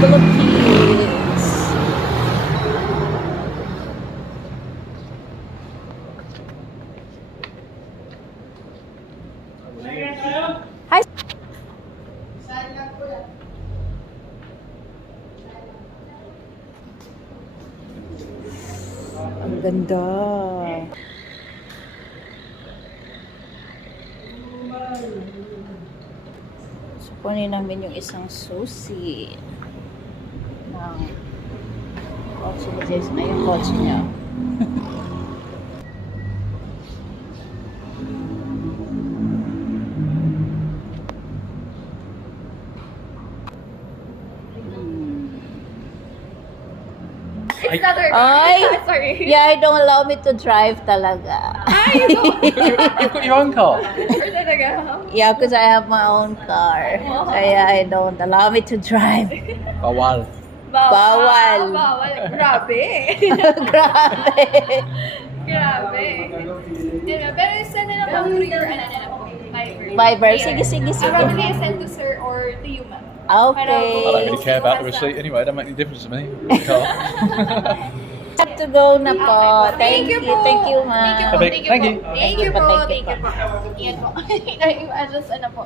Philippines. Hi. Ang ganda. So, kunin namin yung isang susi ng kotse ni Jason. Ay, yung kotse niya. It's not her car. Ay! Sorry. Yeah, I don't allow me to drive talaga. Ay, You've got your own car. talaga. Yeah, because I have my own car. Kaya I don't allow me to drive. Bawal. Bawal. Bawal. Grabe. Grabe. Grabe. Pero send na lang through your Viber. Viber. Sige, sige, sige. Probably send to sir or to you, ma'am. Okay. I don't really care about the receipt anyway. It don't make any difference to me. Car. Have to go na po. Thank you. po. Thank you, ma'am. Thank you po. Thank you. Thank you po. Thank you Thank you po. Ingat po. Ay, just ano po.